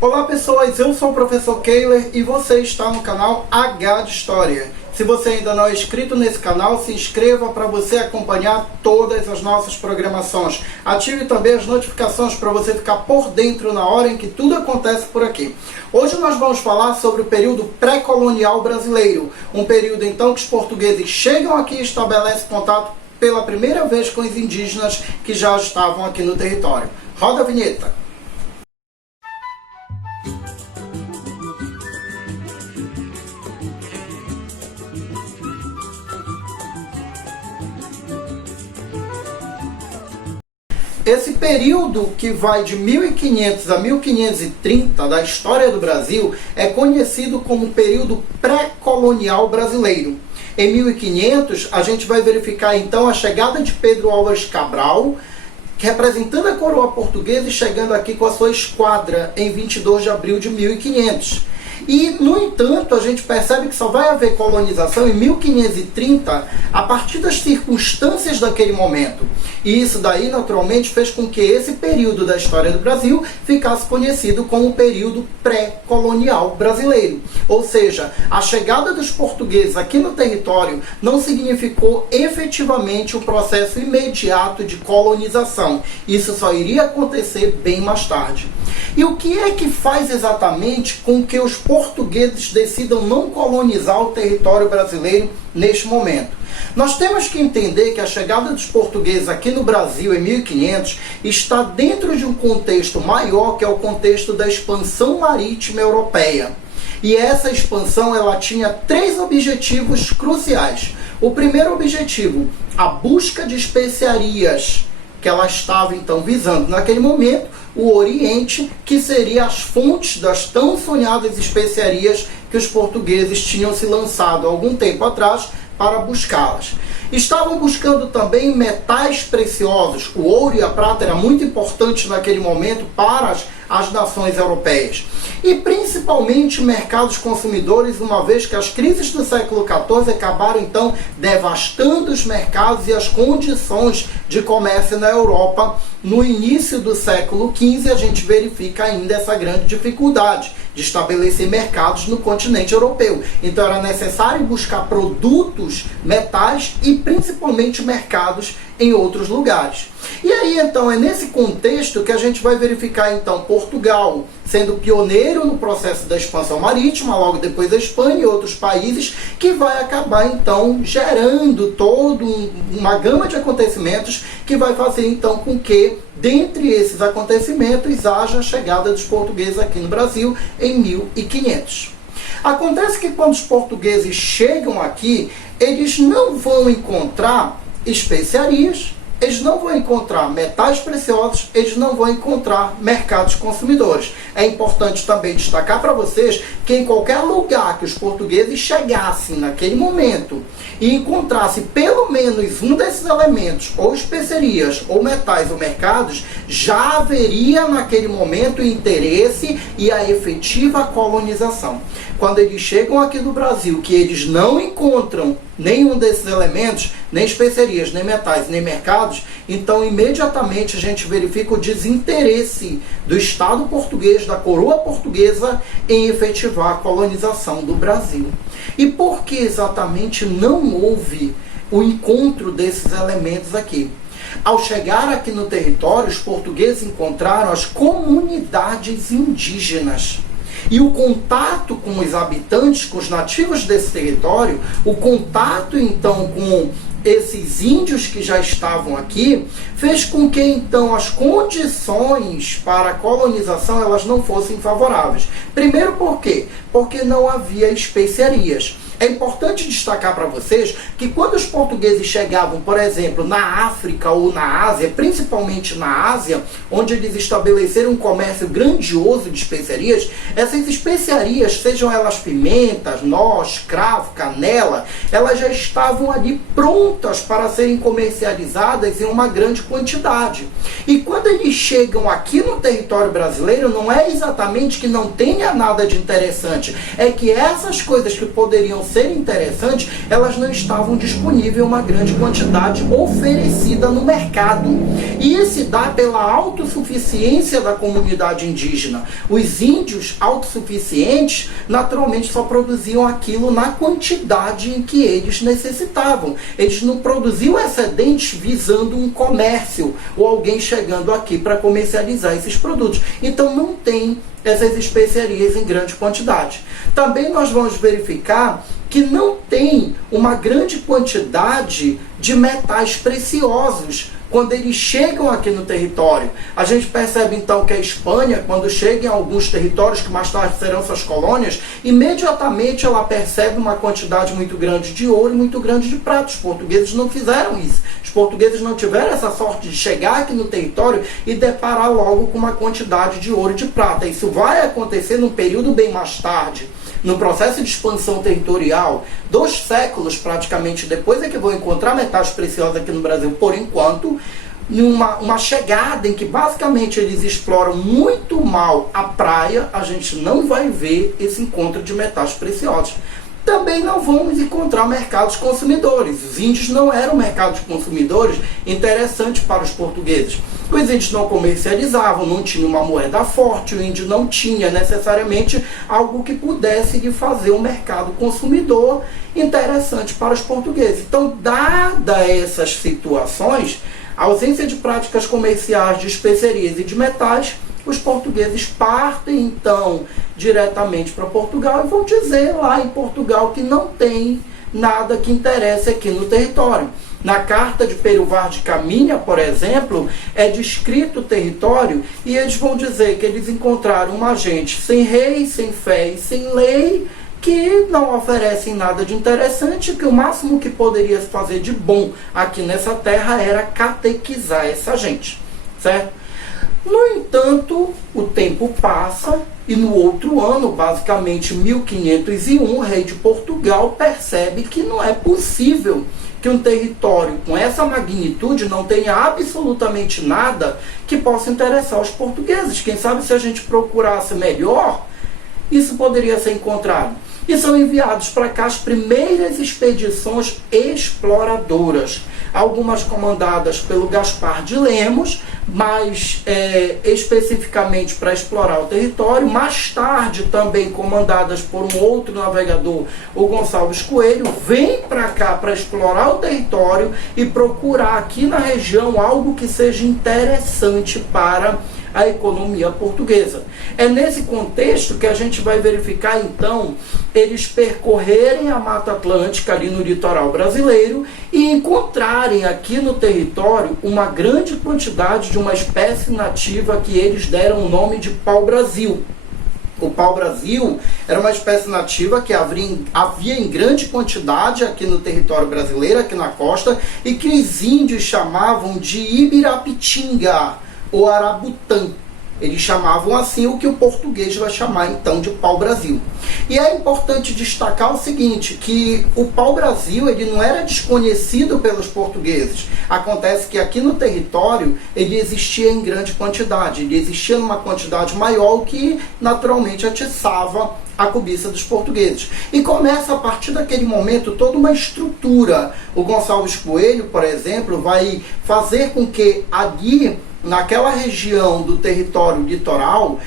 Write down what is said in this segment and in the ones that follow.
Olá pessoas, eu sou o professor Keiler e você está no canal H de História. Se você ainda não é inscrito nesse canal, se inscreva para você acompanhar todas as nossas programações. Ative também as notificações para você ficar por dentro na hora em que tudo acontece por aqui. Hoje nós vamos falar sobre o período pré-colonial brasileiro. Um período então que os portugueses chegam aqui e estabelecem contato pela primeira vez com os indígenas que já estavam aqui no território. Roda a vinheta! Esse período que vai de 1500 a 1530 da história do Brasil é conhecido como período pré-colonial brasileiro. Em 1500, a gente vai verificar então a chegada de Pedro Álvares Cabral, representando a coroa portuguesa e chegando aqui com a sua esquadra em 22 de abril de 1500. E, no entanto, a gente percebe que só vai haver colonização em 1530 a partir das circunstâncias daquele momento. E isso daí, naturalmente, fez com que esse período da história do Brasil ficasse conhecido como o período pré-colonial brasileiro. Ou seja, a chegada dos portugueses aqui no território não significou efetivamente o processo imediato de colonização. Isso só iria acontecer bem mais tarde. E o que é que faz exatamente com que os portugueses decidam não colonizar o território brasileiro neste momento? Nós temos que entender que a chegada dos portugueses aqui no Brasil em 1500 está dentro de um contexto maior, que é o contexto da expansão marítima europeia. E essa expansão ela tinha três objetivos cruciais. O primeiro objetivo, a busca de especiarias, que ela estava então visando naquele momento o Oriente, que seria as fontes das tão sonhadas especiarias que os portugueses tinham se lançado há algum tempo atrás para buscá-las. Estavam buscando também metais preciosos. O ouro e a prata era muito importante naquele momento para as nações europeias. E principalmente mercados consumidores, uma vez que as crises do século XIV acabaram então devastando os mercados e as condições de comércio na Europa. No início do século XV a gente verifica ainda essa grande dificuldade de estabelecer mercados no continente europeu. Então era necessário buscar produtos, metais e principalmente mercados em outros lugares. E aí então é nesse contexto que a gente vai verificar então Portugal sendo pioneiro no processo da expansão marítima, logo depois a Espanha e outros países, que vai acabar então gerando toda uma gama de acontecimentos que vai fazer então com que dentre esses acontecimentos haja a chegada dos portugueses aqui no Brasil em 1500. Acontece que quando os portugueses chegam aqui, eles não vão encontrar especiarias, eles não vão encontrar metais preciosos, eles não vão encontrar mercados consumidores. É importante também destacar para vocês que em qualquer lugar que os portugueses chegassem naquele momento e encontrassem pelo menos um desses elementos, ou especiarias, ou metais, ou mercados, já haveria naquele momento o interesse e a efetiva colonização. Quando eles chegam aqui no Brasil, que eles não encontram nenhum desses elementos, nem especiarias, nem metais, nem mercados, então imediatamente a gente verifica o desinteresse do Estado português, da coroa portuguesa, em efetivar a colonização do Brasil. E por que exatamente não houve o encontro desses elementos aqui? Ao chegar aqui no território, os portugueses encontraram as comunidades indígenas. E o contato com os habitantes, com os nativos desse território, o contato então com esses índios que já estavam aqui, fez com que então as condições para a colonização elas não fossem favoráveis. Primeiro por quê? Porque não havia especiarias. É importante destacar para vocês que quando os portugueses chegavam, por exemplo, na África ou na Ásia, principalmente na Ásia, onde eles estabeleceram um comércio grandioso de especiarias, essas especiarias, sejam elas pimentas, noz, cravo, canela, elas já estavam ali prontas para serem comercializadas em uma grande quantidade. E quando eles chegam aqui no território brasileiro, não é exatamente que não tenha nada de interessante, é que essas coisas que poderiam ser interessantes, elas não estavam disponíveis em uma grande quantidade oferecida no mercado. E isso se dá pela autossuficiência da comunidade indígena. Os índios autossuficientes, naturalmente, só produziam aquilo na quantidade em que eles necessitavam. Eles não produziam excedentes visando um comércio ou alguém chegando aqui para comercializar esses produtos. Então não tem essas especiarias em grande quantidade. Também nós vamos verificar que não tem uma grande quantidade de metais preciosos quando eles chegam aqui no território. A gente percebe então que a Espanha, quando chega em alguns territórios que mais tarde serão suas colônias, imediatamente ela percebe uma quantidade muito grande de ouro e muito grande de prata. Os portugueses não fizeram isso. Os portugueses não tiveram essa sorte de chegar aqui no território e deparar logo com uma quantidade de ouro e de prata. Isso vai acontecer num período bem mais tarde. No processo de expansão territorial, 2 séculos praticamente depois é que vão encontrar metais preciosos aqui no Brasil. Por enquanto, uma chegada em que basicamente eles exploram muito mal a praia, a gente não vai ver esse encontro de metais preciosos. Também não vamos encontrar mercados consumidores. Os índios não eram mercados consumidores interessantes para os portugueses. Os índios não comercializavam, não tinha uma moeda forte, o índio não tinha necessariamente algo que pudesse lhe fazer um mercado consumidor interessante para os portugueses. Então, dada essas situações, a ausência de práticas comerciais de especiarias e de metais, os portugueses partem então diretamente para Portugal e vão dizer lá em Portugal que não tem nada que interesse aqui no território. Na carta de Pero Vaz de Caminha, por exemplo, é descrito o território e eles vão dizer que eles encontraram uma gente sem rei, sem fé e sem lei, que não oferecem nada de interessante, que o máximo que poderia fazer de bom aqui nessa terra era catequizar essa gente, certo? No entanto, o tempo passa e no outro ano, basicamente 1501, o rei de Portugal percebe que não é possível que um território com essa magnitude não tenha absolutamente nada que possa interessar os portugueses. Quem sabe se a gente procurasse melhor, isso poderia ser encontrado. E são enviados para cá as primeiras expedições exploradoras, algumas comandadas pelo Gaspar de Lemos, mais especificamente para explorar o território, mais tarde também comandadas por um outro navegador, o Gonçalves Coelho, vem para cá para explorar o território e procurar aqui na região algo que seja interessante para a economia portuguesa. É nesse contexto que a gente vai verificar então eles percorrerem a Mata Atlântica ali no litoral brasileiro e encontrarem aqui no território uma grande quantidade de uma espécie nativa que eles deram o nome de pau-brasil. O pau-brasil era uma espécie nativa que havia em grande quantidade aqui no território brasileiro, aqui na costa, e que os índios chamavam de ibirapitinga ou arabutã. Eles chamavam assim o que o português vai chamar então de pau-brasil. E é importante destacar o seguinte, que o pau-brasil ele não era desconhecido pelos portugueses. Acontece que aqui no território ele existia em grande quantidade, ele existia numa quantidade maior, o que naturalmente atiçava a cobiça dos portugueses. E começa a partir daquele momento toda uma estrutura. O Gonçalves Coelho, por exemplo, vai fazer com que ali, naquela região do território litoral,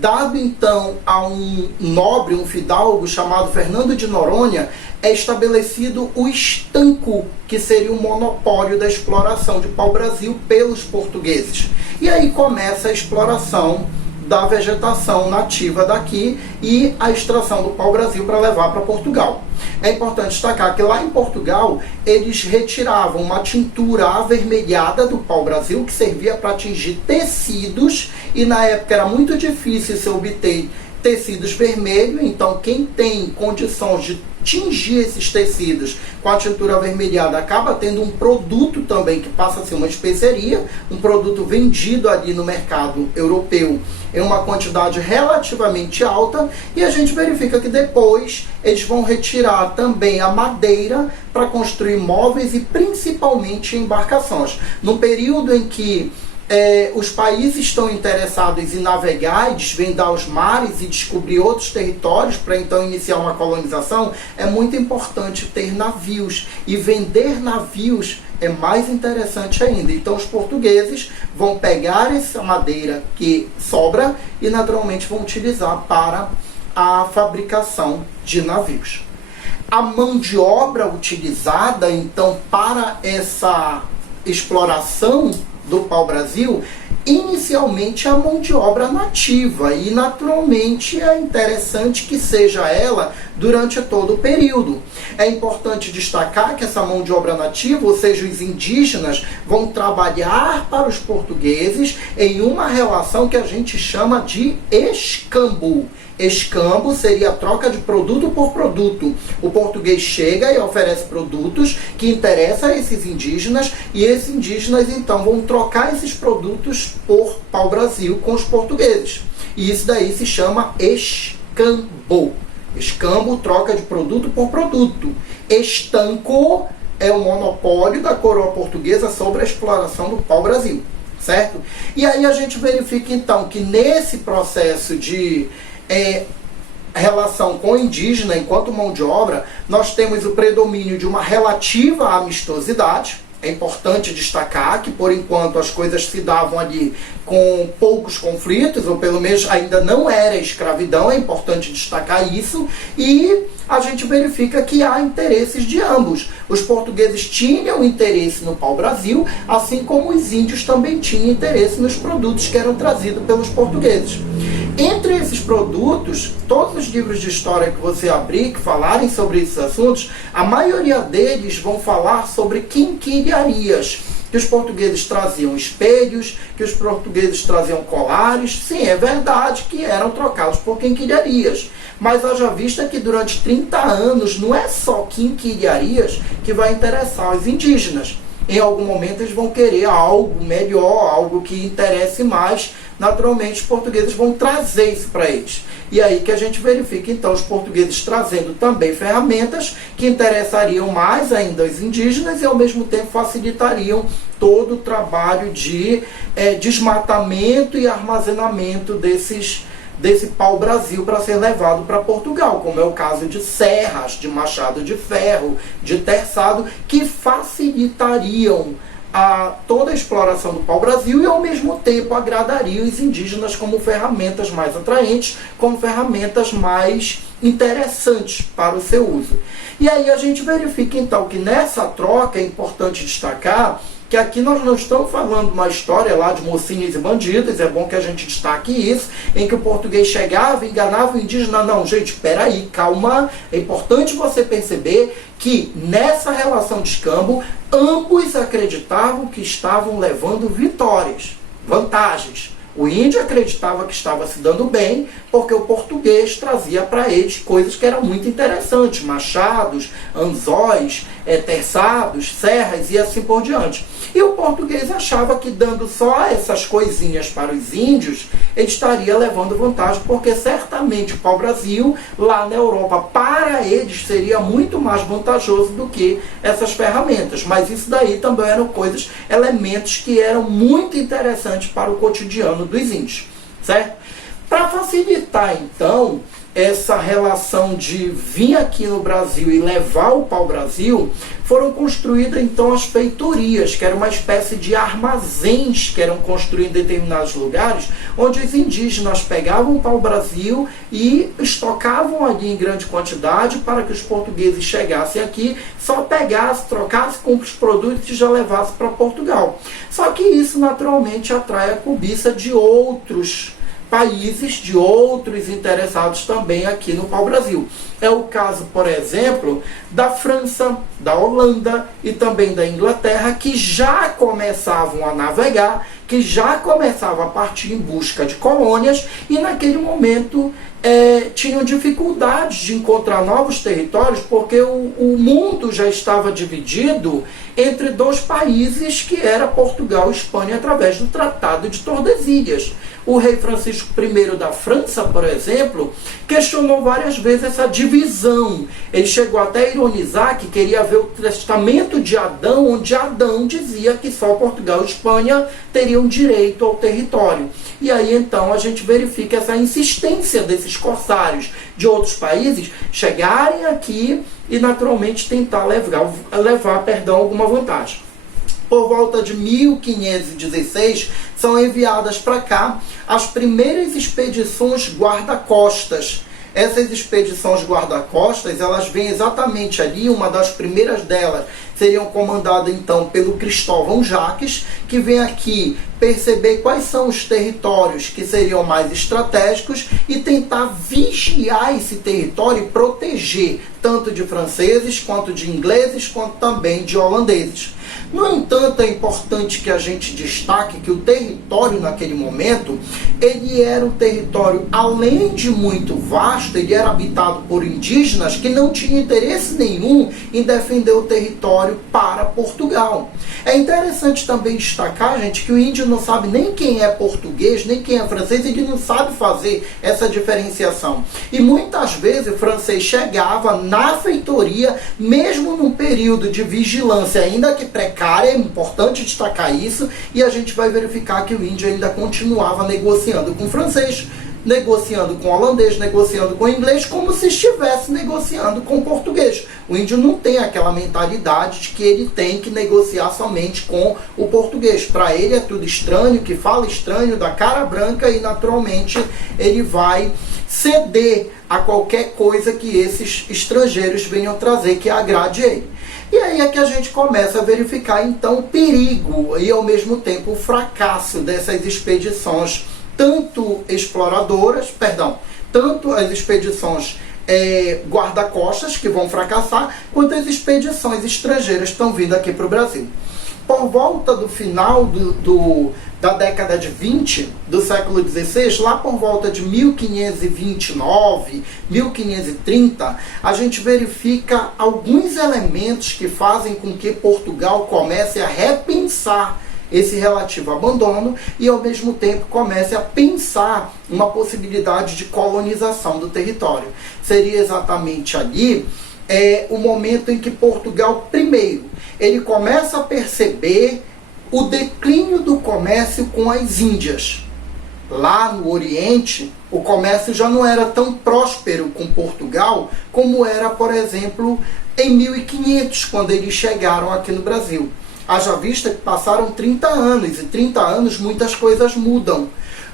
dado então a um nobre, um fidalgo chamado Fernando de Noronha, é estabelecido o estanco, que seria o monopólio da exploração de pau-brasil pelos portugueses. E aí começa a exploração da vegetação nativa daqui e a extração do pau-brasil para levar para Portugal. É importante destacar que lá em Portugal eles retiravam uma tintura avermelhada do pau-brasil que servia para atingir tecidos, e na época era muito difícil se obter tecidos vermelhos, então quem tem condições de tingir esses tecidos com a tintura avermelhada acaba tendo um produto também que passa a ser uma especiaria, um produto vendido ali no mercado europeu em uma quantidade relativamente alta, e a gente verifica que depois eles vão retirar também a madeira para construir móveis e principalmente embarcações. No período em que os países estão interessados em navegar e desvendar os mares e descobrir outros territórios para então iniciar uma colonização, é muito importante ter navios. E vender navios é mais interessante ainda. Então os portugueses vão pegar essa madeira que sobra e naturalmente vão utilizar para a fabricação de navios. A mão de obra utilizada então para essa exploração do pau-brasil, inicialmente a mão de obra nativa, e naturalmente é interessante que seja ela durante todo o período. É importante destacar que essa mão de obra nativa, ou seja, os indígenas, vão trabalhar para os portugueses em uma relação que a gente chama de escambo. Escambo seria a troca de produto por produto. O português chega e oferece produtos que interessam a esses indígenas, e esses indígenas então vão trocar esses produtos por pau-brasil com os portugueses. E isso daí se chama escambo. Escambo, troca de produto por produto. Estanco é o monopólio da coroa portuguesa sobre a exploração do pau-brasil, certo? E aí a gente verifica então que nesse processo de relação com o indígena enquanto mão de obra, nós temos o predomínio de uma relativa amistosidade. É importante destacar que, por enquanto, as coisas se davam ali com poucos conflitos, ou pelo menos ainda não era escravidão, é importante destacar isso, e a gente verifica que há interesses de ambos. Os portugueses tinham interesse no pau-brasil, assim como os índios também tinham interesse nos produtos que eram trazidos pelos portugueses. Entre esses produtos, todos os livros de história que você abrir, que falarem sobre esses assuntos, a maioria deles vão falar sobre quinquilharias, que os portugueses traziam espelhos, que os portugueses traziam colares. Sim, é verdade que eram trocados por quinquilharias, mas haja vista que durante 30 anos não é só quinquilharias que vai interessar os indígenas. Em algum momento eles vão querer algo melhor, algo que interesse mais. Naturalmente os portugueses vão trazer isso para eles. E aí que a gente verifica então os portugueses trazendo também ferramentas que interessariam mais ainda os indígenas e ao mesmo tempo facilitariam todo o trabalho de desmatamento e armazenamento desse pau-brasil para ser levado para Portugal, como é o caso de serras, de machado de ferro, de terçado, que facilitariam toda a exploração do pau-brasil e ao mesmo tempo agradariam os indígenas como ferramentas mais atraentes, como ferramentas mais interessantes para o seu uso. E aí a gente verifica então que nessa troca é importante destacar que aqui nós não estamos falando uma história lá de mocinhos e bandidos, é bom que a gente destaque isso, em que o português chegava e enganava o indígena. Não, gente, peraí, calma. É importante você perceber que nessa relação de escambo, ambos acreditavam que estavam levando vitórias, vantagens. O índio acreditava que estava se dando bem, porque o português trazia para eles coisas que eram muito interessantes, machados, anzóis, terçados, serras e assim por diante. E o português achava que dando só essas coisinhas para os índios, ele estaria levando vantagem, porque certamente o pau-brasil, lá na Europa, para eles seria muito mais vantajoso do que essas ferramentas. Mas isso daí também eram coisas, elementos que eram muito interessantes para o cotidiano dos índios, certo? Para facilitar, então, essa relação de vir aqui no Brasil e levar o pau-brasil, foram construídas, então, as feitorias, que era uma espécie de armazéns que eram construídos em determinados lugares, onde os indígenas pegavam o pau-brasil e estocavam ali em grande quantidade para que os portugueses chegassem aqui, só pegassem, trocassem com os produtos e já levassem para Portugal. Só que isso, naturalmente, atrai a cobiça de outros países, de outros interessados também aqui no pau-brasil. É o caso, por exemplo, da França, da Holanda e também da Inglaterra, que já começavam a navegar, que já começavam a partir em busca de colônias, e naquele momento tinham dificuldades de encontrar novos territórios, porque o mundo já estava dividido entre dois países, que era Portugal e Espanha, através do Tratado de Tordesilhas. O rei Francisco I da França, por exemplo, questionou várias vezes essa divisão. Ele chegou até a ironizar que queria ver o testamento de Adão, onde Adão dizia que só Portugal e Espanha teriam direito ao território. E aí então a gente verifica essa insistência desses corsários de outros países chegarem aqui e naturalmente tentar levar alguma vantagem. Por volta de 1516, são enviadas para cá as primeiras expedições guarda-costas. Essas expedições guarda-costas, elas vêm exatamente ali, uma das primeiras delas seriam comandadas então pelo Cristóvão Jacques, que vem aqui perceber quais são os territórios que seriam mais estratégicos e tentar vigiar esse território e proteger tanto de franceses, quanto de ingleses, quanto também de holandeses. No entanto, é importante que a gente destaque que o território naquele momento, ele era um território, além de muito vasto, ele era habitado por indígenas que não tinham interesse nenhum em defender o território para Portugal. É interessante também destacar, gente, que o índio não sabe nem quem é português, nem quem é francês, ele não sabe fazer essa diferenciação. E muitas vezes o francês chegava na feitoria, mesmo num período de vigilância, ainda que precária, é importante destacar isso, e a gente vai verificar que o índio ainda continuava negociando com o francês, negociando com o holandês, negociando com o inglês, como se estivesse negociando com o português. O índio não tem aquela mentalidade de que ele tem que negociar somente com o português. Para ele é tudo estranho, que fala estranho, da cara branca, e naturalmente ele vai ceder a qualquer coisa que esses estrangeiros venham trazer que agrade ele. E aí é que a gente começa a verificar então o perigo e ao mesmo tempo o fracasso dessas expedições, tanto as expedições guarda-costas, que vão fracassar, quanto as expedições estrangeiras que estão vindo aqui para o Brasil. Por volta do final da década de 20 do século XVI, lá por volta de 1529, 1530, a gente verifica alguns elementos que fazem com que Portugal comece a repensar esse relativo abandono e ao mesmo tempo comece a pensar uma possibilidade de colonização do território. Seria exatamente ali o momento em que Portugal, primeiro, ele começa a perceber o declínio do comércio com as Índias. Lá no Oriente, o comércio já não era tão próspero com Portugal como era, por exemplo, em 1500, quando eles chegaram aqui no Brasil. Haja vista que passaram 30 anos, e 30 anos muitas coisas mudam.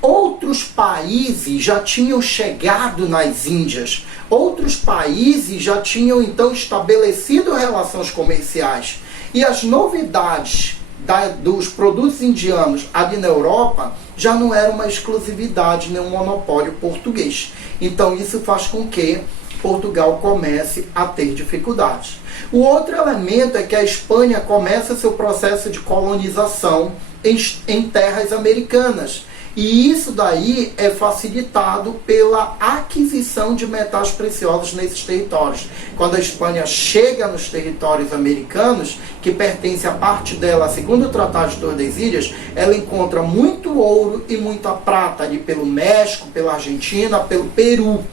Outros países já tinham chegado nas Índias, outros países já tinham então estabelecido relações comerciais. E as novidades dos produtos indianos ali na Europa já não era uma exclusividade, nem um monopólio português. Então isso faz com que Portugal comece a ter dificuldades. O outro elemento é que a Espanha começa seu processo de colonização em terras americanas. E isso daí é facilitado pela aquisição de metais preciosos nesses territórios. Quando a Espanha chega nos territórios americanos, que pertence a parte dela, segundo o Tratado de Tordesilhas, ela encontra muito ouro e muita prata ali pelo México, pela Argentina, pelo Peru.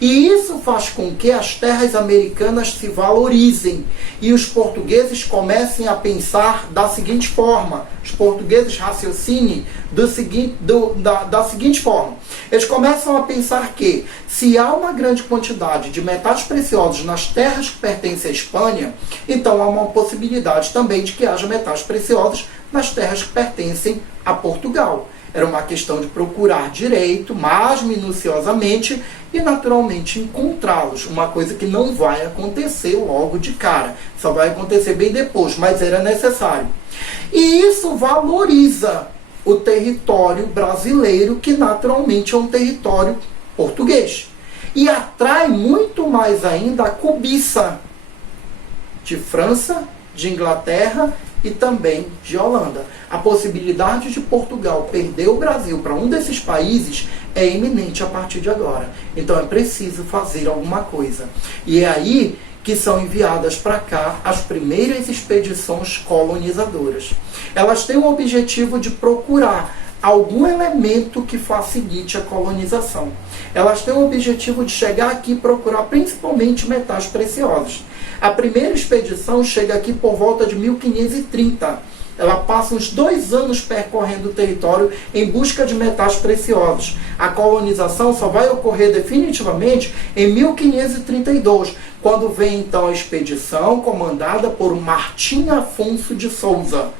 E isso faz com que as terras americanas se valorizem e os portugueses comecem a pensar da seguinte forma. Os portugueses raciocinem da seguinte forma. Eles começam a pensar que se há uma grande quantidade de metais preciosos nas terras que pertencem à Espanha, então há uma possibilidade também de que haja metais preciosos nas terras que pertencem a Portugal. Era uma questão de procurar direito, mais minuciosamente, e naturalmente encontrá-los. Uma coisa que não vai acontecer logo de cara, só vai acontecer bem depois, mas era necessário. E isso valoriza o território brasileiro, que naturalmente é um território português. E atrai muito mais ainda a cobiça de França, de Inglaterra e também de Holanda. A possibilidade de Portugal perder o Brasil para um desses países é iminente a partir de agora. Então é preciso fazer alguma coisa. E é aí que são enviadas para cá as primeiras expedições colonizadoras. Elas têm o objetivo de procurar algum elemento que facilite a colonização. Elas têm o objetivo de chegar aqui e procurar principalmente metais preciosos. A primeira expedição chega aqui por volta de 1530. Ela passa uns 2 anos percorrendo o território em busca de metais preciosos. A colonização só vai ocorrer definitivamente em 1532, quando vem então a expedição comandada por Martim Afonso de Souza.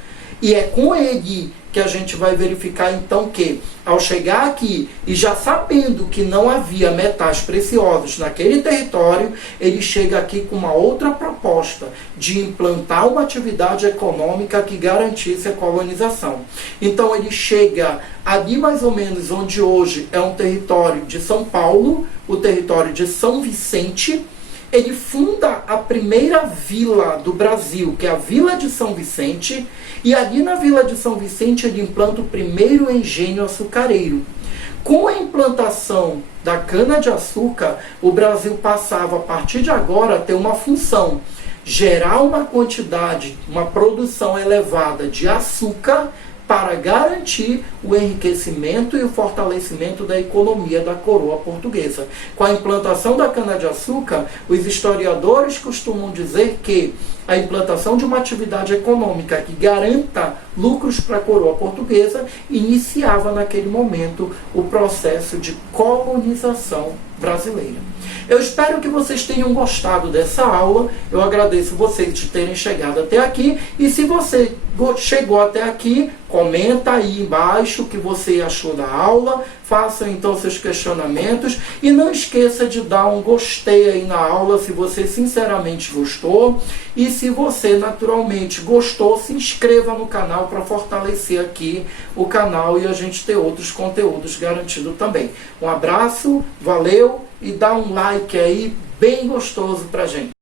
E é com ele que a gente vai verificar então que, ao chegar aqui e já sabendo que não havia metais preciosos naquele território, ele chega aqui com uma outra proposta de implantar uma atividade econômica que garantisse a colonização. Então ele chega ali mais ou menos onde hoje é um território de São Paulo, o território de São Vicente. Ele funda a primeira vila do Brasil, que é a Vila de São Vicente, e ali na Vila de São Vicente ele implanta o primeiro engenho açucareiro. Com a implantação da cana-de-açúcar, o Brasil passava, a partir de agora, a ter uma função: gerar uma quantidade, uma produção elevada de açúcar para garantir o enriquecimento e o fortalecimento da economia da coroa portuguesa. Com a implantação da cana-de-açúcar, os historiadores costumam dizer que a implantação de uma atividade econômica que garanta lucros para a coroa portuguesa iniciava naquele momento o processo de colonização brasileira. Eu espero que vocês tenham gostado dessa aula. Eu agradeço vocês de terem chegado até aqui. E se você chegou até aqui, comenta aí embaixo o que você achou da aula. Faça então seus questionamentos. E não esqueça de dar um gostei aí na aula se você sinceramente gostou. E se você naturalmente gostou, se inscreva no canal para fortalecer aqui o canal e a gente ter outros conteúdos garantidos também. Um abraço, valeu! E dá um like aí bem gostoso pra gente.